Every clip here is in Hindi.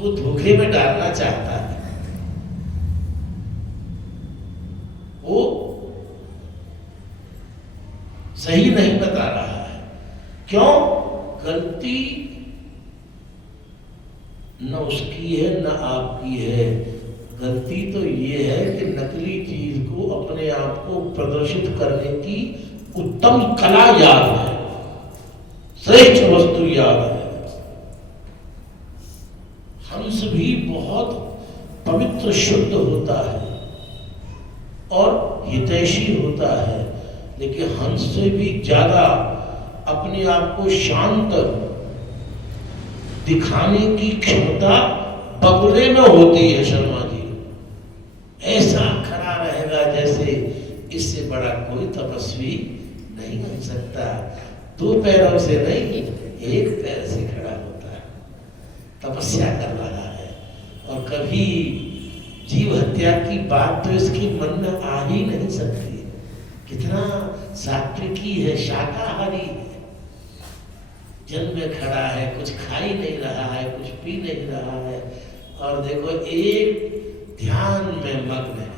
हमको धोखे में डालना चाहता है। वो सही नहीं बता रहा है। क्यों? गलती न उसकी है न आपकी है। गलती तो ये है कि नकली चीज को अपने आप को प्रदर्शित करने की उत्तम कला याद है, श्रेष्ठ वस्तु याद है। हंस भी बहुत पवित्र शुद्ध होता है और हितैषी होता है, लेकिन हंस से भी ज्यादा अपने आप को शांत दिखाने की क्षमता बगुले में होती है। शर्मा जी, ऐसा खड़ा रहेगा जैसे इससे बड़ा कोई तपस्वी नहीं बन सकता। दो पैरों से नहीं, एक पैर से खड़ा होता है, तपस्या कर रहा है। और कभी जीव हत्या की बात तो इसके मन में आ ही नहीं सकती। कितना सात्विकी है, शाकाहारी है, जन्म में खड़ा है, कुछ खा ही नहीं रहा है, कुछ पी नहीं रहा है, और देखो एक ध्यान में मग्न है।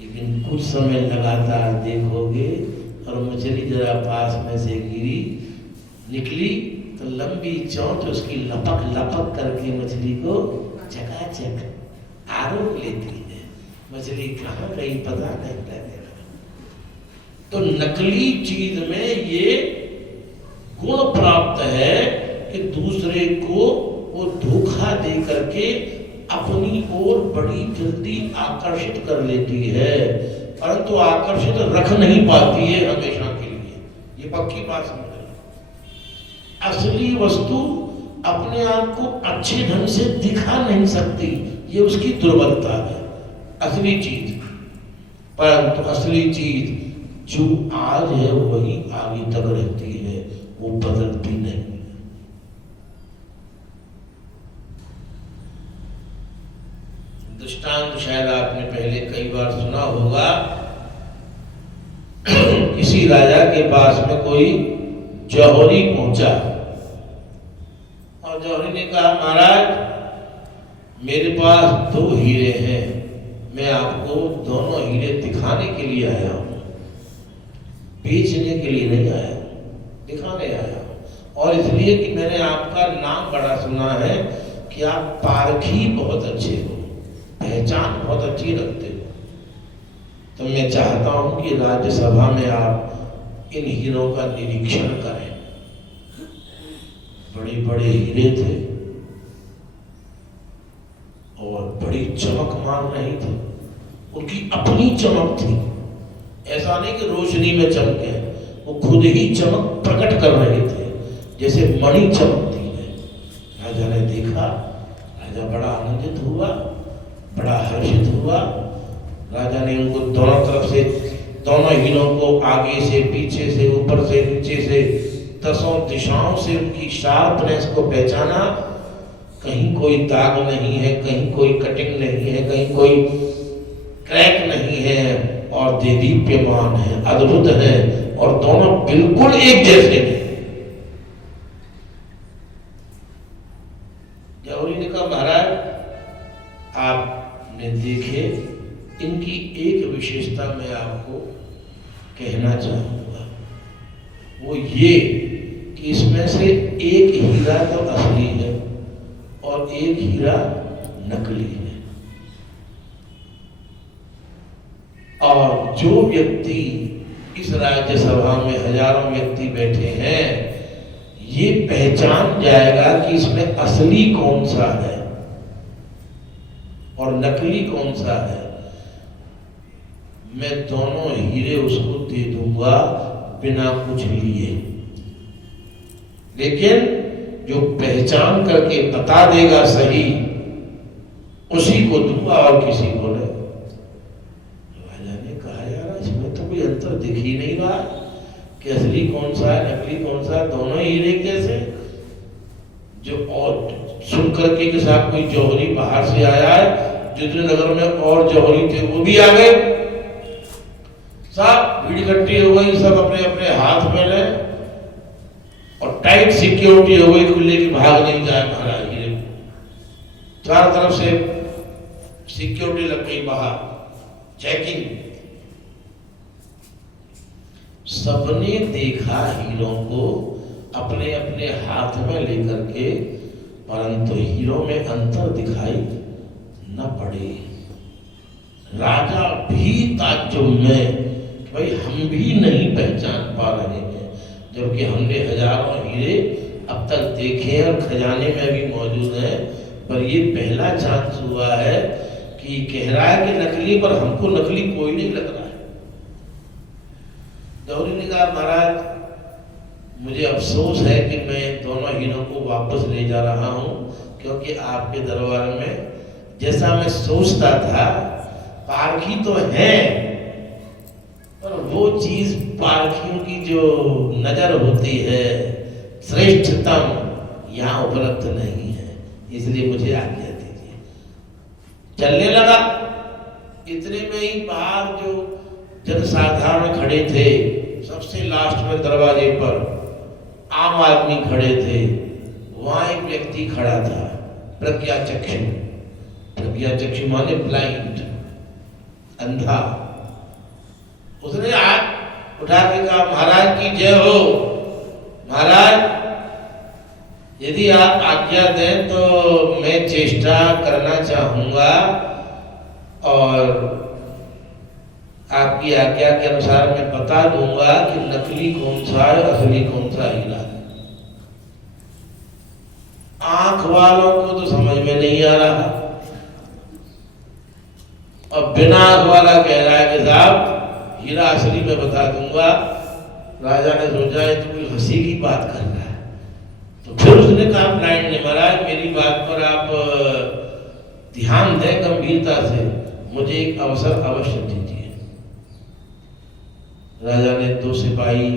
लेकिन कुछ समय लगातार देखोगे और मछली जरा पास में से गिरी निकली तो लंबी चोंच उसकी लपक लपक करके मछली को चकाचक आरोप लेती है। मछली कहाँ गई पता नहीं लगेगा। तो नकली चीज में ये गुण प्राप्त है कि दूसरे को वो धोखा दे करके अपनी ओर बड़ी जल्दी आकर्षित कर लेती है, परंतु आकर्षित रख नहीं पाती है हमेशा के लिए। ये पक्की बात समझ रही। असली वस्तु अपने आप को अच्छे ढंग से दिखा नहीं सकती, ये उसकी दुर्बलता है। असली चीज, परंतु असली चीज जो आज है वही आगे तक रहती है, वो बदलती नहीं। दृष्टांत शायद आपने पहले कई बार सुना होगा। किसी राजा के पास में कोई जौहरी पहुंचा और जौहरी ने कहा, महाराज मेरे पास 2 हीरे हैं, मैं आपको दोनों हीरे दिखाने के लिए आया हूं, बेचने के लिए नहीं आया, दिखाने आया हूं। और इसलिए कि मैंने आपका नाम बड़ा सुना है कि आप पारखी बहुत अच्छे हो, पहचान बहुत अच्छी रखते हो। तो मैं चाहता हूं कि राज्यसभा में आप इन हीरों का निरीक्षण करें। बड़े बड़े हीरे थे और बड़ी चमकमान नहीं थी, उनकी अपनी चमक थी। ऐसा नहीं कि रोशनी में चमके, वो खुद ही चमक प्रकट कर रहे थे, जैसे मणि चमकती है। राजा ने देखा, राजा बड़ा आनंदित हुआ, बड़ा हर्षित हुआ। राजा ने उनको दोनों तरफ से, दोनों हीरों को आगे से, पीछे से, ऊपर से, नीचे से, 10 दिशाओं से उनकी शार्पनेस को पहचाना। कहीं कोई दाग नहीं है, कहीं कोई कटिंग नहीं है, कहीं कोई क्रैक नहीं है, और देदीप्यमान है, अद्भुत है, और दोनों बिल्कुल एक जैसे हैं। जौहरी ने कहा, महाराज आपने देखे, इनकी एक विशेषता मैं आपको कहना चाहूंगा, वो ये कि इसमें से एक हीरा तो असली है और एक हीरा नकली है। और जो व्यक्ति इस राज्यसभा में हजारों व्यक्ति बैठे हैं, ये पहचान जाएगा कि इसमें असली कौन सा है और नकली कौन सा है। मैं दोनों हीरे उसको दे दूंगा बिना कुछ लिए, लेकिन जो पहचान करके बता देगा सही, उसी को दूंगा और किसी को नहीं। राजा ने कहा, यार इसमें तो कोई अंतर दिख ही नहीं रहा कि असली कौन सा है, नकली कौन सा है, दोनों हीरे कैसे। जो और सुन करके कि साहब कोई जौहरी बाहर से आया है, जितने नगर में और जौहरी थे वो भी आ गए, सब भीड़ इकट्ठी हो गई, सब अपने अपने हाथ में ले और टाइट सिक्योरिटी हो गई, खुले की भाग नहीं जाए महाराज हीरे को। चारों तरफ से सिक्योरिटी लग गई, बाहर चेकिंग। सबने देखा हीरों को अपने अपने हाथ में लेकर के, परंतु हीरो में अंतर दिखाई न पड़े। राजा भी ताज्जुब में, भाई हम भी नहीं पहचान पा रहे हैं, जबकि हमने हजारों हीरे अब तक देखे और खजाने में भी मौजूद हैं, पर ये पहला चांस हुआ है कि कह रहा है कि नकली, पर हमको नकली कोई नहीं लग रहा है। जौहरी ने कहा महाराज मुझे अफसोस है कि मैं दोनों हीरों को वापस ले जा रहा हूं, क्योंकि आपके दरबार में जैसा मैं सोचता था पारखी तो है, पर वो चीज पारखियों की जो नजर होती है श्रेष्ठतम यहाँ उपलब्ध नहीं है, इसलिए मुझे आज्ञा दीजिए। चलने लगा। इतने में ही बाहर जो जनसाधारण खड़े थे, सबसे लास्ट में दरवाजे पर आम आदमी खड़े थे, वहां एक व्यक्ति खड़ा था प्रज्ञाचक्षु। प्रज्ञाचक्षु माने ब्लाइंड, अंधा। उसने हाथ उठा के कहा महाराज की जय हो। महाराज यदि आप आज्ञा दें तो मैं चेष्टा करना चाहूंगा और आपकी आज्ञा के अनुसार मैं बता दूंगा कि नकली कौन सा है, असली कौन सा हीरा है। आंख वालों को तो समझ में नहीं आ रहा, और बिना आंख वाला कह रहा है कि साहब हीरा असली में बता दूंगा। राजा ने सोचा है तो कोई हंसी की बात कर रहा है, तो फिर उसने कहा ब्लाइंड ने, महाराज मेरी बात पर आप ध्यान दें गंभीरता से, मुझे एक अवसर अवश्य दीजिए। राजा ने दो सिपाही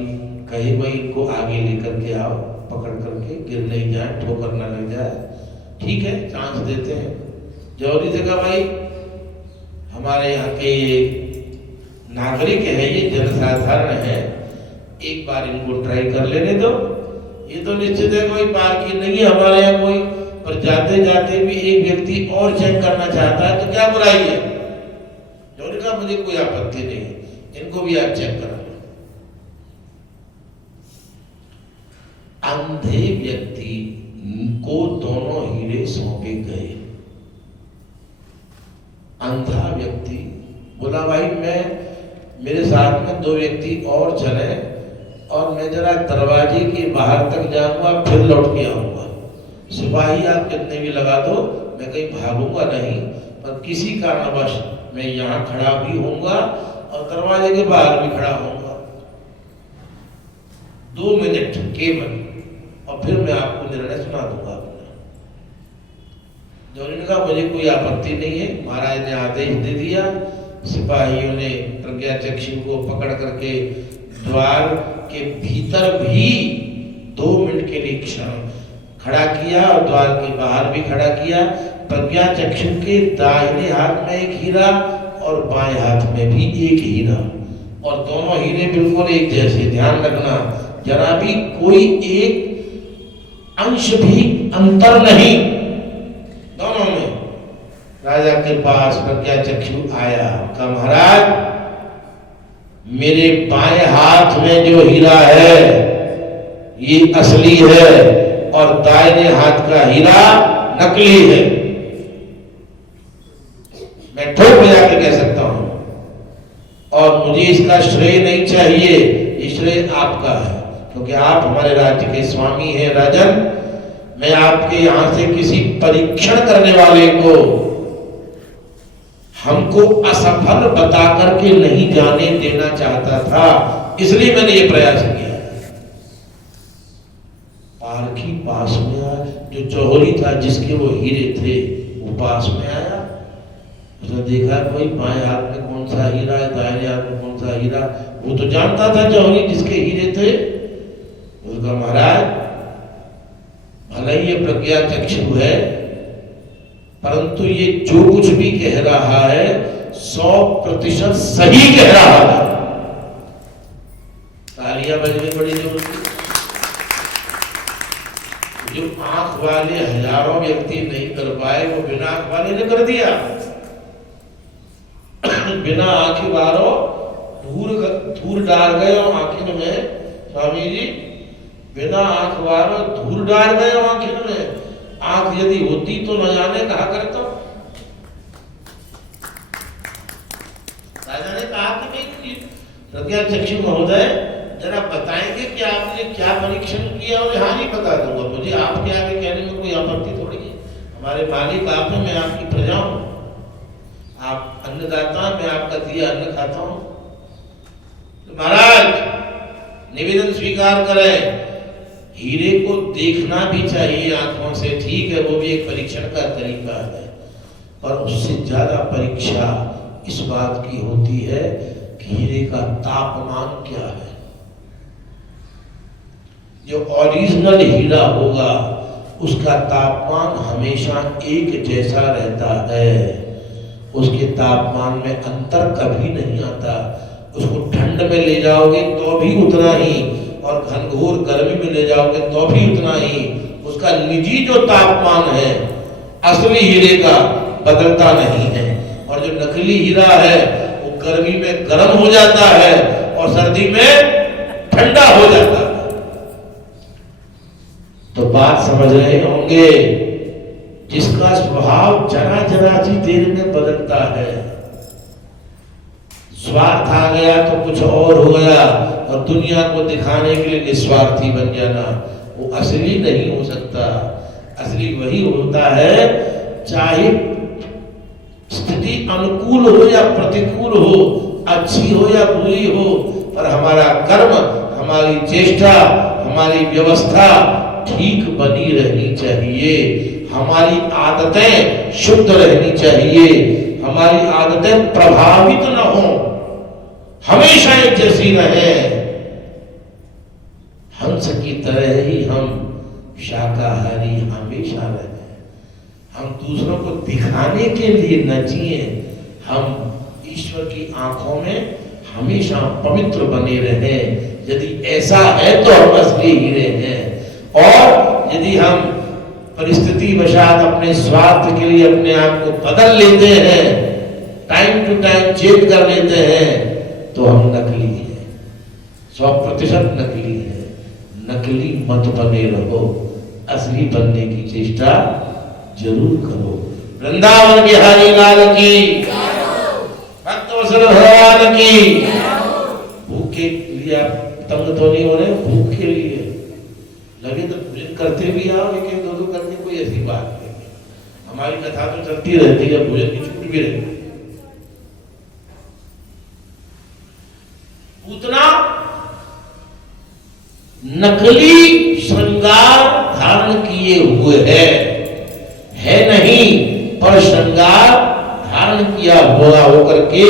कहे भाई इनको आगे लेकर के आओ, पकड़ करके, गिर नहीं जाए, ठोकर ना लग जाए। ठीक है, चांस देते हैं। जौहरी से कहा भाई हमारे यहाँ के नागरिक है, ये जनसाधारण है, एक बार इनको ट्राई कर लेने दो। ये तो निश्चित है कोई पारखी नहीं है हमारे यहाँ कोई, पर जाते जाते भी एक व्यक्ति और चेक करना चाहता है तो क्या बुराई है। जौहरी कहा मुझे कोई आपत्ति नहीं, इनको भी आप चेक करा लो। अंधे व्यक्ति को दोनों हीरे सौंपे गए। अंधा व्यक्ति बोला भाई मैं, मेरे साथ में दो व्यक्ति और चले और मैं जरा दरवाजे के बाहर तक जाऊंगा, फिर लौट के आऊंगा। सिपाही आप कितने भी लगा दो, मैं कहीं भागूंगा नहीं, पर किसी कारणवश मैं यहाँ खड़ा भी होऊंगा और दरवाजे के बाहर भी खड़ा होऊंगा 2 मिनट केवल, और फिर मैं आपको निर्णय सुना दूंगा। जौहरी ने कहा मुझे कोई आपत्ति नहीं है। महाराज ने आदेश दे दिया। सिपाहियों ने प्रज्ञाचक्षु को पकड़ करके द्वार के भीतर भी 2 मिनट के लिए क्षण खड़ा किया और द्वार के बाहर भी खड़ा किया। प्रज्ञाचक्षु के दाहिने हाथ में एक हीरा और बाएं हाथ में भी एक हीरा, और दोनों हीरे बिल्कुल एक जैसे। ध्यान रखना, जरा भी कोई एक अंश भी अंतर नहीं दोनों में। राजा के पास प्रज्ञाचक्षु आया, कहा महाराज मेरे बाएं हाथ में जो हीरा है ये असली है और दाहिने हाथ का हीरा नकली है। मैं ठोक बजा के कह सकता हूं, और मुझे इसका श्रेय नहीं चाहिए, ये श्रेय आपका है, क्योंकि आप हमारे राज्य के स्वामी हैं राजन। मैं आपके यहां से किसी परीक्षण करने वाले को हमको असफल बता करके नहीं जाने देना चाहता था, इसलिए मैंने ये प्रयास किया। पारखी पास में आया, जो जौहरी था जिसके वो हीरे थे वो पास में आया। उसने देखा भाई बाएं हाथ में कौन सा हीरा है, दाहिने हाथ में कौन सा हीरा। वो तो जानता था जौहरी जिसके हीरे थे। उसका महाराज भले ही ये प्रज्ञाचक्षु है, परंतु ये जो कुछ भी कह रहा है 100% सही कह रहा है। तालियां बजनी बड़ी जोर से। जो आंख वाले हजारों व्यक्ति नहीं कर पाए वो बिना आंख वाले ने कर दिया। बिना आंखें वालों धूल डाल गए आंखिन में, स्वामी जी बिना आंख वालों धूल डाल गए आंखिन में। आंख यदि होती तो न जाने कहा करता। राजा ने कहा कि प्रज्ञाचक्षु महोदय जरा बताएंगे कि आपने क्या परीक्षण किया, और हाँ नहीं बता दूंगा, मुझे आपके आगे कहने में कोई आपत्ति थोड़ी है। हमारे मालिक आप हैं, मैं आपकी प्रजा हूं, आप अन्नदाता, मैं आपका दिया अन्न खाता हूं। तो महाराज निवेदन स्वीकार करें, हीरे को देखना भी चाहिए आंखों से, ठीक है, वो भी एक परीक्षण का तरीका है, पर उससे ज्यादा परीक्षा इस बात की होती है कि हीरे का तापमान क्या है। जो ओरिजिनल हीरा होगा उसका तापमान हमेशा एक जैसा रहता है, उसके तापमान में अंतर कभी नहीं आता। उसको ठंड में ले जाओगे तो भी उतना ही, और घनघोर गर्मी में ले जाओगे तो भी उतना ही। उसका निजी जो तापमान है असली हीरे का बदलता नहीं है, और जो नकली हीरा है वो गर्मी में गर्म हो जाता है और सर्दी में ठंडा हो जाता है। तो बात समझ रहे होंगे, जिसका स्वभाव जरा जरा सी देर में बदलता है, स्वार्थ आ गया तो कुछ और हो गया, और दुनिया को दिखाने के लिए निस्वार्थी बन जाना, वो असली नहीं हो सकता। असली वही होता है, चाहे स्थिति अनुकूल हो या प्रतिकूल हो, अच्छी हो या बुरी हो, पर हमारा कर्म, हमारी चेष्टा, हमारी व्यवस्था ठीक बनी रहनी चाहिए। हमारी आदतें शुद्ध रहनी चाहिए, हमारी आदतें प्रभावित न हो, हमेशा एक जैसी रहे। हंस की तरह ही हम शाकाहारी हमेशा रहे। हम दूसरों को दिखाने के लिए न जिए, हम ईश्वर की आंखों में हमेशा पवित्र बने रहें। यदि ऐसा है तो हम असली हीरे हैं, और यदि हम परिस्थिति वशात अपने स्वार्थ के लिए अपने आप को बदल लेते हैं, टाइम टू टाइम चेंज कर लेते हैं, तो हम नकली हैं, 100% नकली है। नकली मत बने रहो, असली बनने की चेष्टा जरूर करो। वृंदावन बिहारी लाल की, भक्तवत्सल भगवान की। भूख के लिए आप तंग तो नहीं हो रहे, भूख के लिए लगे तो भोजन करते भी आओ, एक दो करके, कोई ऐसी बात नहीं। हमारी कथा तो चलती रहती है, भोजन की छूट भी रहती है। पूतना नकली श्रृंगार धारण किए हुए है नहीं, पर श्रृंगार धारण किया हुआ होकर के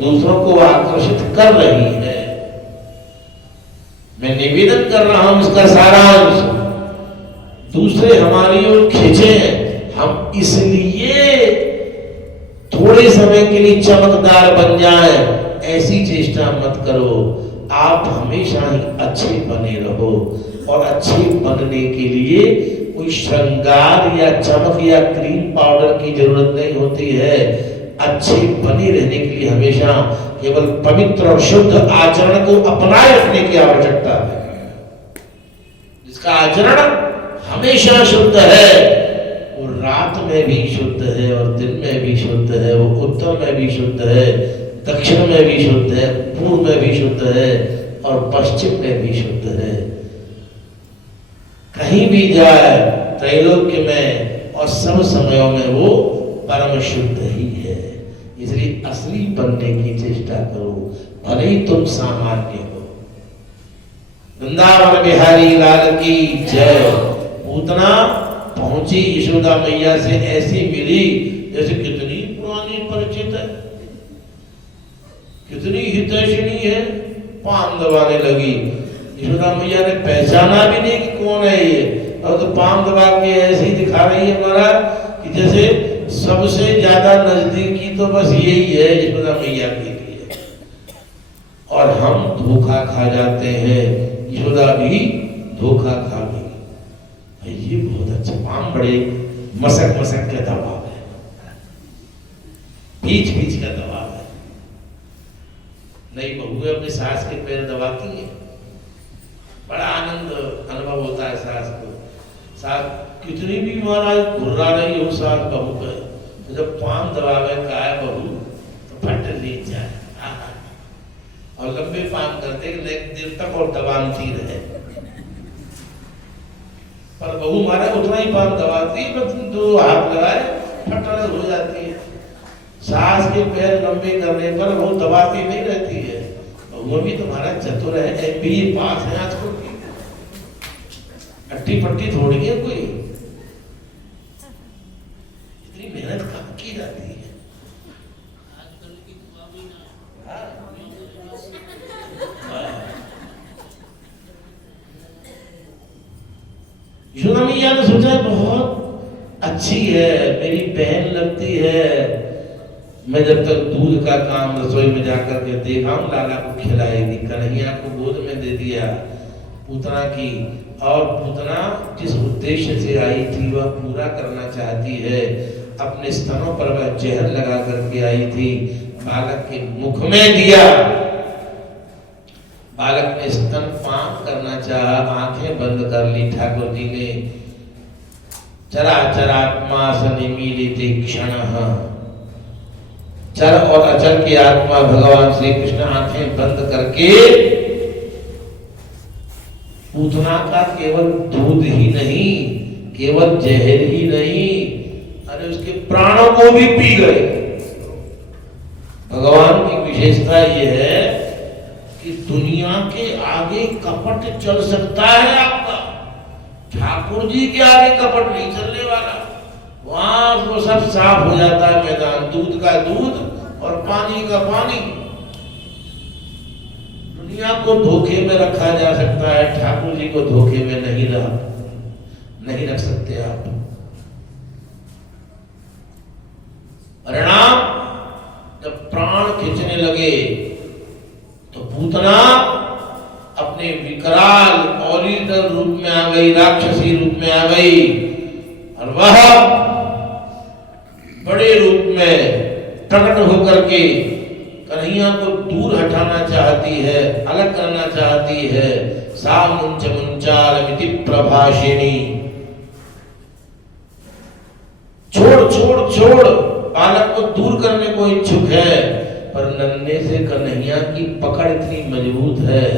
दूसरों को आकर्षित कर रही है। मैं निवेदन कर रहा हूं इसका सारांश, दूसरे हमारी ओर खींचे, हम इसलिए थोड़े समय के लिए चमकदार बन जाएं, ऐसी चेष्टा मत करो। आप हमेशा ही अच्छे बने रहो, और अच्छे बनने के लिए कोई श्रृंगार या चमक या क्रीम पाउडर की जरूरत नहीं होती है। अच्छे बने रहने के लिए हमेशा केवल पवित्र और शुद्ध आचरण को अपनाए रखने की आवश्यकता है। जिसका आचरण हमेशा शुद्ध है, वो रात में भी शुद्ध है, और दिन में भी शुद्ध है, वो उत्तर में भी शुद्ध है, दक्षिण में भी शुद्ध है, पूर्व में भी शुद्ध है, और पश्चिम में भी शुद्ध है। कहीं भी जाए त्रैलोक्य में और सब समयों में वो परम शुद्ध ही है। इसलिए असली बनने की चेष्टा करो, भले ही तुम सामान्य हो। वृंदावन बिहारी लाल की जय। पूतना पहुंची यशोदा मैया से ऐसी मिली जैसे कितनी पुरानी परिचित है, कितनी हितैषिणी है, पान दबाने लगी। यशोदा मैया ने पहचाना भी नहीं कि कौन है ये, और तो पान दबा के ऐसे ही दिखा रही है महाराज कि जैसे सबसे ज्यादा नजदीकी तो बस यही है यशोदा मैया के लिए। और हम धोखा खा जाते हैं, यशोदा भी धोखा खा गई। भाई ये बहुत अच्छा, पाम बड़े मसक मसक का दबाव है, बीच बीच का दबाव है। नई बहू अपने सास के पैर दबाती है, बड़ा आनंद अनुभव होता है सास को। सास कितनी भी महाराज घुर्रा रही हो सास बहू पे, तो जब पाम दबावे का है बहू तो फट ले जाए, और लंबे पाम करते देर तक और दबाती रहे। पर बहू मारा उतना ही पाम दबाती, बस दो हाथ लगाए फट हो जाती है। सास के पैर लंबे करने पर वो दबाती नहीं रहती है। वो भी तुम्हारा चतुर है, एमबीए पास है आजकल की, अट्टी पट्टी थोड़ी है कोई, इतनी मेहनत कहाँ की जाती है। यशोदा मैया ने सोचा बहुत अच्छी है, मेरी बहन लगती है, मैं जब तक दूध का काम रसोई में जाकर के देखा हूं, लाला को खिलाएगी। कन्हैया को गोद में दे दिया पूतना की, और पूतना जिस उद्देश्य से आई थी वह पूरा करना चाहती है। अपने स्तनों पर वह जहर लगा करके आई थी, बालक के मुख में दिया। बालक ने स्तन पान करना चाहा, आंखें बंद कर ली ठाकुर जी ने। चराचरात्मा सनिमीलिते क्षणः, चर और अचर की आत्मा भगवान श्री कृष्ण आंखें बंद करके पूतना का केवल दूध ही नहीं, केवल जहर ही नहीं, अरे उसके प्राणों को भी पी गए। भगवान की विशेषता यह है कि दुनिया के आगे कपट चल सकता है आपका, ठाकुर जी के आगे कपट नहीं चलने वाला। वहां वो सब साफ हो जाता है मैदान, दूध का दूध और पानी का पानी। दुनिया को धोखे में रखा जा सकता है, ठाकुर जी को धोखे में नहीं रख सकते आप। परिणाम जब प्राण खींचने लगे तो पूतना अपने विकराल ओरिजिनल रूप में आ गई, राक्षसी रूप में आ गई, और वह बड़े रूप में प्रकट होकर के कन्हैया को दूर हटाना चाहती है, अलग करना चाहती है। सा मुंच मुंचालमिति प्रभाषिणी, छोड़ छोड़ छोड़, बालक को दूर करने को इच्छुक है, पर नन्हे से कन्हैया की पकड़ इतनी मजबूत है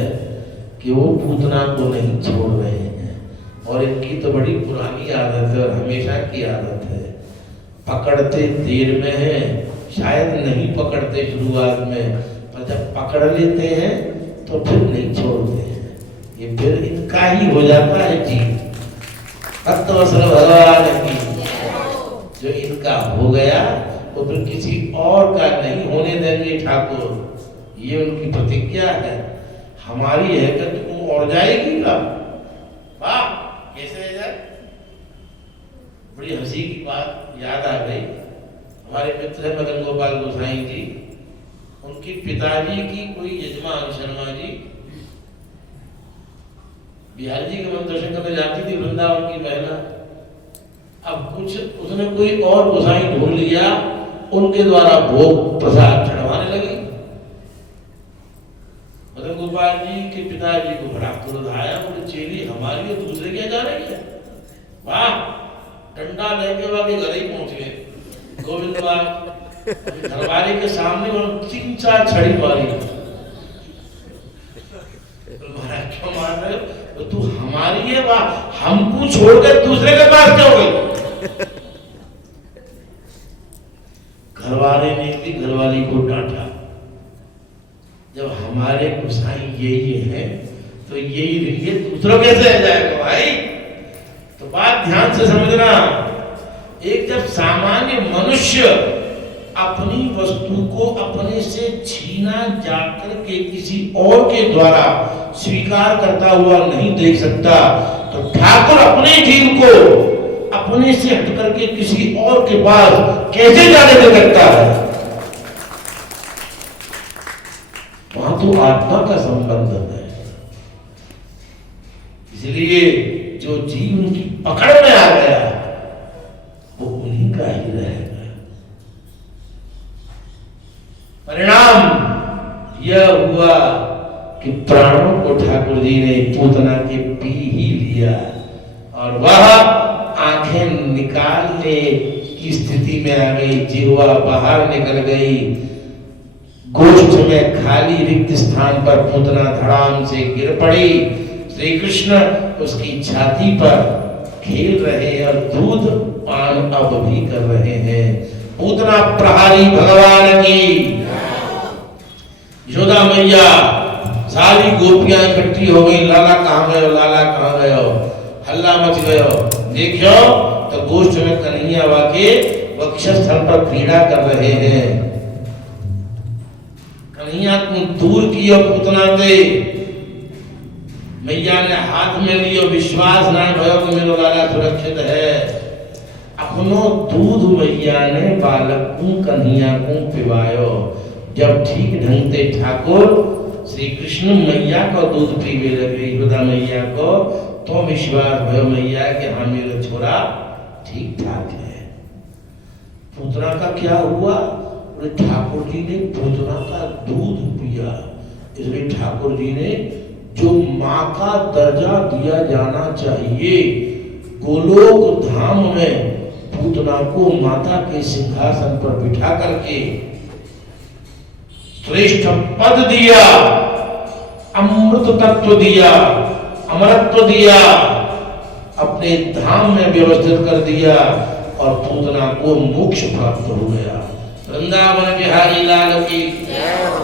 कि वो पूतना को नहीं छोड़ रहे हैं। और इनकी तो बड़ी पुरानी आदत है और हमेशा की आदत है, पकड़ते देर में है, शायद नहीं पकड़ते शुरुआत में, पर जब पकड़ लेते हैं तो फिर नहीं छोड़ते हैं। ये फिर इनका ही हो जाता है जी, तत्वसर भगवान की, जो इनका हो गया वो फिर किसी और का नहीं होने देंगे ठाकुर। ये उनकी प्रतिज्ञा है, हमारी है कि तुम और जाएगी ना। वाह, कैसे जाए। बड़ी हंसी की बात याद आ गई, हमारे मित्र है मदन गोपाल गोसाई जी, उनकी पिताजी की कोई यजमान शर्मा जी बिहारी जी के मन दर्शन करने जाती थी, वृंदावन की महिला। अब कुछ उसने कोई और गोसाई ढूंढ लिया, उनके द्वारा भोग प्रसाद चढ़वाने लगी। मदन गोपाल जी के पिताजी को बड़ा क्रोध आया, बोले चेली हमारी और दूसरे क्या जा रही है। वाह, डंडा लेके वाले घर ही पहुंच गए गोविंद बाग। घरवाले के सामने तीन चार छड़ी मारी, क्यों मार रहे हो, तो तू हमारी है, वाह, हमको छोड़कर दूसरे के पास क्यों गई। घरवाले ने भी घरवाली को डांटा, जब हमारे गोसाई यही है तो यही रहेंगे, दूसरों कैसे रह जाएगा भाई। तो बात ध्यान से समझना, एक जब सामान्य मनुष्य अपनी वस्तु को अपने से छीना जाकर के किसी और के द्वारा स्वीकार करता हुआ नहीं देख सकता, तो ठाकुर अपने जीव को अपने से हट करके किसी और के पास कैसे जाने दे सकता है। वहां तो आत्मा का संबंध है, इसलिए जो जीव उनकी पकड़ में आ गया वो उन्हीं का ही रहेगा। परिणाम यह हुआ कि प्राणों को ठाकुर जी ने पूतना के पी ही लिया और वह आंखें निकालने की स्थिति में आ गई, जिह्वा बाहर निकल गई, गोष्ठ में खाली रिक्त स्थान पर पूतना धड़ाम से गिर पड़ी। श्री कृष्ण उसकी छाती पर खेल रहे हैं और दूध पान अब भी कर रहे हैं। पूतना प्रहारी भगवान की। यशोदा मैया सारी गोपियां इकट्ठी हो गई, लाला कहाँ गए हो, लाला कहाँ गए हो, हल्ला मच गयो। देखो तो गोष्ठ में कन्हैया वाके वक्षस्थल पर क्रीड़ा कर रहे हैं। कन्हैया को दूर किया पूतना से, मैया ने हाथ में लियो, विश्वास ना भयो कि मेरो लाला सुरक्षित है। अपनो दूध मैया ने बालक को कन्हैया को पिवायो। जब ठीक ढंग से ठाकुर श्री कृष्ण मैया को दूध पीवे लगे, यशोदा मैया को, तो विश्वास भयो मैया कि हाँ मेरा छोरा ठीक ठाक है। पूतना का क्या हुआ? ठाकुर जी ने पूतना का दूध पिया। इसलिए ठाकुर जी ने जो माँ का दर्जा दिया जाना चाहिए, गोलोक धाम में पूतना को माता के सिंहासन पर बिठा करके श्रेष्ठ पद दिया, अमृत तत्व दिया, अमरत्व दिया, अपने धाम में व्यवस्थित कर दिया और पूतना को मोक्ष प्राप्त हो गया। वृंदावन बिहारी लाल की जय हो।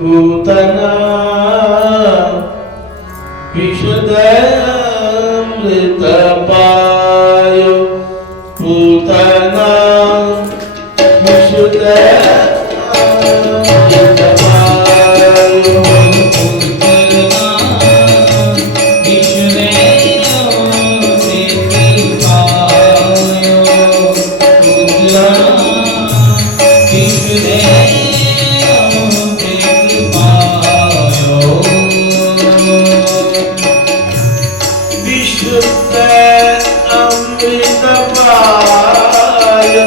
पूतना विशुद्ध अमृत पायो, पूतना विशुद्ध अमृत पायो, पूतना विशुद्ध अमृत पायो, पूतना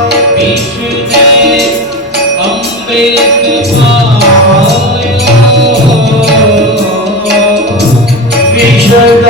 विशुद्ध विशुद्ध